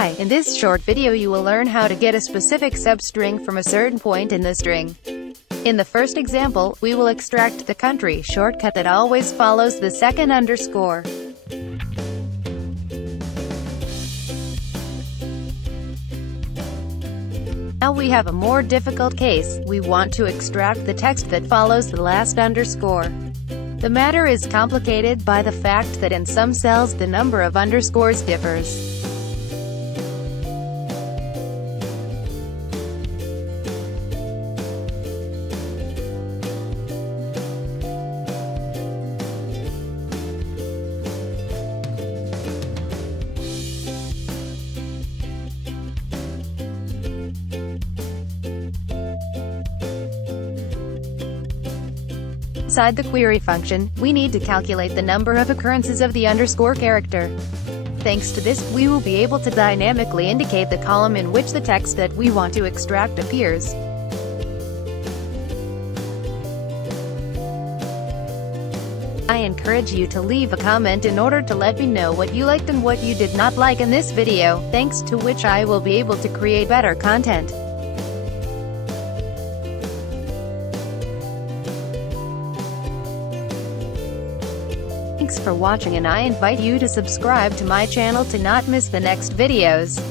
Hi, in this short video you will learn how to get a specific substring from a certain point in the string. In the first example, we will extract the country shortcut that always follows the second underscore. Now we have a more difficult case. We want to extract the text that follows the last underscore. The matter is complicated by the fact that in some cells the number of underscores differs. Inside the query function, we need to calculate the number of occurrences of the underscore character. Thanks to this, we will be able to dynamically indicate the column in which the text that we want to extract appears. I encourage you to leave a comment in order to let me know what you liked and what you did not like in this video, thanks to which I will be able to create better content. Thanks for watching, and I invite you to subscribe to my channel to not miss the next videos.